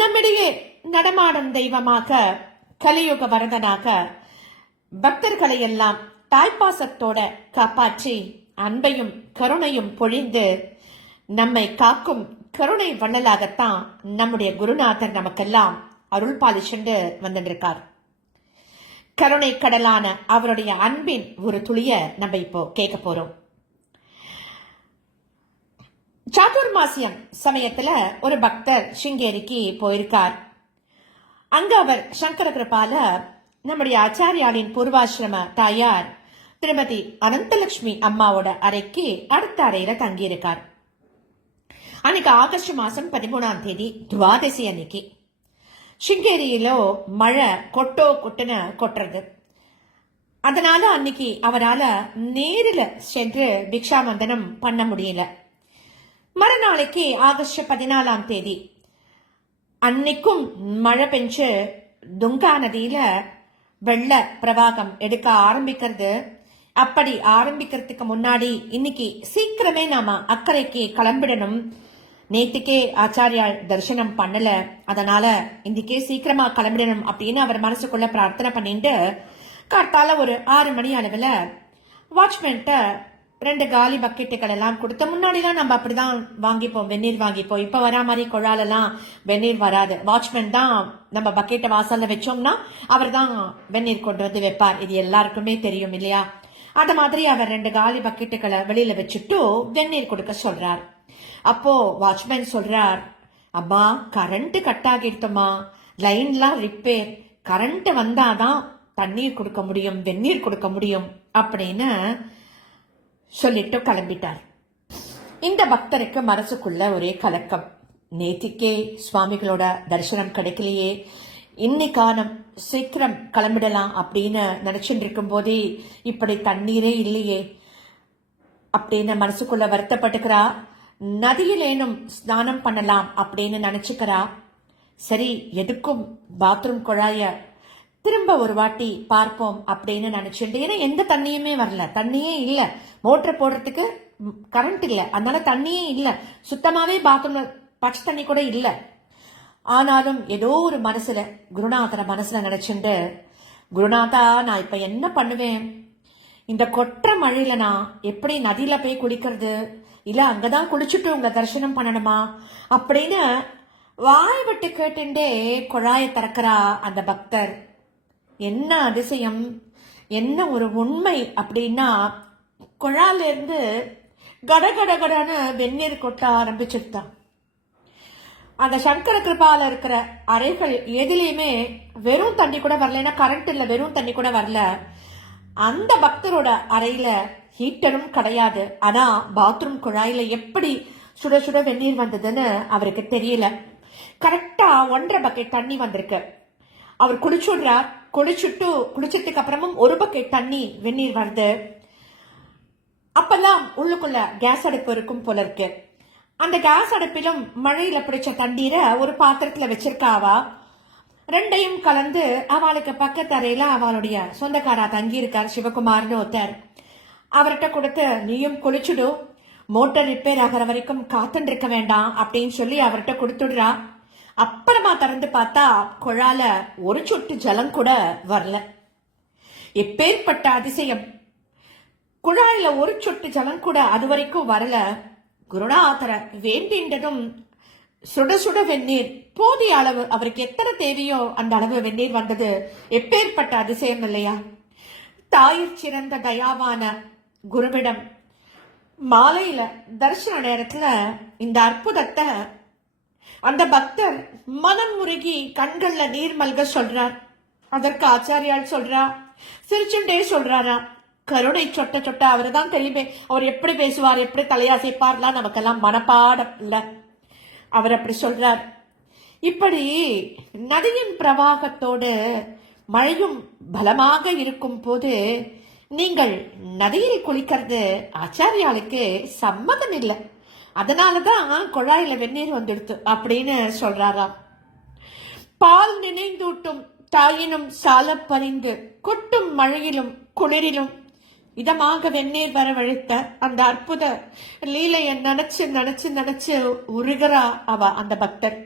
நம்மிடையே நடமாடும் தெய்வமாக, கலியுக வரதனாக பக்தர்களை எல்லாம் தாய்ப்பாசத்தோட காப்பாற்றி அன்பையும் கருணையும் பொழிந்து நம்மை காக்கும் கருணை வள்ளலாகத்தான் நம்முடைய குருநாதர் நமக்கெல்லாம் அருள் பாலிச்சுண்டு வந்துருக்கார். கருணை கடலான அவருடைய அன்பின் ஒரு துளிய நம்ம இப்போ கேட்க போறோம். சாதுர்மாசியம் சமயத்துல ஒரு பக்தர் சிங்கேரிக்கு போயிருக்கார். அங்க அவர் சங்கர கிருபால நம்முடைய ஆச்சாரியாளின் பூர்வாசிரம தாயார் திருமதி அனந்தலட்சுமி அம்மாவோட அறைக்கு அடுத்த அறையில தங்கியிருக்கார். அன்னைக்கு ஆகஸ்ட் மாசம் 13ஆம் தேதி துவாதசி அன்னைக்கு சிங்கேரியிலோ மழை கொட்டுன்னு கொட்டுறது. அதனால அன்னைக்கு அவரால் நேரில் சென்று பிக்ஷாவந்தனம் பண்ண முடியல. மறுநாளைக்கு ஆகஸ்ட் 14ஆம் தேதி அன்னைக்கும் மழை பெஞ்சு துங்கா நதியில வெள்ள பிரவாகம் எடுக்க ஆரம்பிக்கிறது. அப்படி ஆரம்பிக்கிறதுக்கு முன்னாடி இன்னைக்கு சீக்கிரமே நாம அக்கறைக்கு கிளம்பிடணும். நேத்துக்கே ஆச்சாரியால் தரிசனம் பண்ணல, அதனால இன்னைக்கே சீக்கிரமா கிளம்பிடணும் அப்படின்னு அவர் மனசுக்குள்ள பிரார்த்தனை பண்ணிட்டு காத்தால ஒரு 6 மணி அளவுல வாட்ச்மேன்ட்ட 2 காலி பக்கெட்டுகள் எல்லாம் கொடுத்த. முன்னாடிலாம் நம்ம அப்படிதான் வாங்கிப்போம், வெந்நீர் வாங்கிப்போம். இப்ப வரா மாதிரி குழாலெல்லாம் வெந்நீர் வராது. வாட்ச்மேன் தான் நம்ம பக்கெட்டை வாசல்ல வச்சோம்னா அவர் தான் வெந்நீர் கொண்டு வந்து வைப்பார். இது எல்லாருக்குமே தெரியும் இல்லையா? அத மாதிரி அவர் 2 காலி பக்கெட்டுகளை வெளியில வச்சுட்டு வெந்நீர் கொடுக்க சொல்றார். அப்போ வாட்ச்மேன் சொல்றார், அம்மா கரண்ட் கட் ஆகிடுத்தோமா, லைன்லாம் ரிப்பேர், கரண்ட் வந்தாதான் தண்ணீர் கொடுக்க முடியும், வெந்நீர் கொடுக்க முடியும் அப்படின்னு சொல்லிட்டு கிளம்பிட்டார். இந்த பக்தருக்கு மனசுக்குள்ள ஒரே கலக்கம். நேத்திக்கே சுவாமிகளோட தரிசனம் கிடைக்கலையே, இன்னைக்கானம் சீக்கிரம் கிளம்பிடலாம் அப்படின்னு நினைச்சுட்டு இருக்கும் போதே இப்படி தண்ணீரே இல்லையே அப்படின்னு மனசுக்குள்ள வருத்தப்பட்டுக்கிறா. நதியிலேனும் ஸ்நானம் பண்ணலாம் அப்படின்னு நினைச்சுக்கிறா. சரி, எதுக்கும் பாத்ரூம் குழாய திரும்ப ஒரு வாட்டி பார்ப்போம் அப்படின்னு நினைச்சுட்டு, ஏன்னா எந்த தண்ணியுமே வரல, தண்ணியே இல்ல, மோட்டர் போடுறதுக்கு கரண்ட் இல்ல, அதனால தண்ணியே இல்ல, சுத்தமாவே பாத்ரூம்ல பச்சை தண்ணி கூட இல்ல. ஆனாலும் ஏதோ ஒரு மனசுல குருநாதர மனசுல நினைச்சுட்டு, குருநாதா நான் இப்ப என்ன பண்ணுவேன், இந்த கொற்ற மழையில நான் எப்படி நதியில போய் குளிக்கிறது, இல்ல அங்கதான் குளிச்சுட்டு உங்க தரிசனம் பண்ணணுமா அப்படின்னு வாய் விட்டு கேட்டுண்டே குழாயை திறக்கிறா அந்த பக்தர். என்ன அதிசயம், என்ன ஒரு உண்மை அப்படின்னா, குழால இருந்து கடகடகடன்னு வெந்நீர் கொட்ட ஆரம்பிச்சுட்டான். அந்த சங்கர கிருபால இருக்கிற அறைகள் எதுலையுமே வெறும் தண்ணி கூட வரல, ஏன்னா கரண்ட் இல்ல, வெறும் தண்ணி கூட வரல. அந்த பக்தரோட அறையில ஹீட்டரும் கிடையாது. ஆனா பாத்ரூம் குழாயில எப்படி சுட சுட வெந்நீர் வந்ததுன்னு அவருக்கு தெரியல. கரெக்டா 1.5 பக்கெட் தண்ணி வந்திருக்கு. அவர் குளிச்சுடுறார். குளிச்சதுக்கு அப்புறமும் 1 பக்கெட் தண்ணி வெந்நீர் வருது. அப்பெல்லாம் உள்ளுக்குள்ள கேஸ் அடுப்பு இருக்கும் போல இருக்கு. அந்த கேஸ் அடுப்பிலும் மழையில பிடிச்ச தண்ணீரை ஒரு பாத்திரத்துல வச்சிருக்காவா. 2யும் கலந்து அவளுக்கு பக்கத்து அறையில அவளுடைய சொந்தக்காரா தங்கி இருக்கார், சிவகுமார்னு ஒருத்தர். அவர்கிட்ட கொடுத்து, நீயும் குளிச்சுடு, மோட்டர் ரிப்பேர் ஆகிற வரைக்கும் காத்துட்டு இருக்க வேண்டாம் அப்படின்னு சொல்லி அவர்கிட்ட கொடுத்துடுறா. அப்புறமா திறந்து பார்த்தா குழால ஒரு சொட்டு ஜலம் கூட வரல. எப்பேற்பட்ட அதிசயம், குழாயில ஒரு சொட்டு ஜலம் கூட அது வரைக்கும் வரல. குருநாதர வேண்டின்றதும் சுட சுட வெந்நீர் போதிய அளவு, அவருக்கு எத்தனை தேவையோ அந்த அளவு வெந்நீர் வந்தது. எப்பேற்பட்ட அதிசயம் இல்லையா? தாயிற் சிறந்த தயாவான குருவிடம் மாலையில தரிசன நேரத்துல இந்த அற்புதத்தை அந்த பக்தர் மனம் முருகி கண்கள்ல நீர் மல்க சொல்றார். அதற்கு ஆச்சாரியால் சொல்றா, சிரிச்சுண்டே சொல்றாரா, கருணை சொட்ட சொட்ட அவரு தான் தெளிவே, அவர் எப்படி பேசுவார், எப்படி தலையாசைப்பார்லாம் நமக்கெல்லாம் மனப்பாடம் இல்ல. அவர் அப்படி சொல்றார். இப்படி நதியின் பிரவாகத்தோடு மழையும் பலமாக இருக்கும் போது நீங்கள் நதியில் குளிக்கிறது ஆச்சாரியாளுக்கு சம்மதம் இல்லை, அதனாலதான் குழாயில வெந்நீர் வந்துடுத்து அப்படின்னு சொல்றாராம். பால் நினைந்தூட்டும் தாயினும் சால பறிந்து கொட்டும் மழையிலும் குளிரிலும் இதமாக வெந்நீர் வரவழைத்த அந்த அற்புத லீலையை நினைச்சு நினைச்சு நினைச்சு உருகிறா அவ அந்த பக்தர்.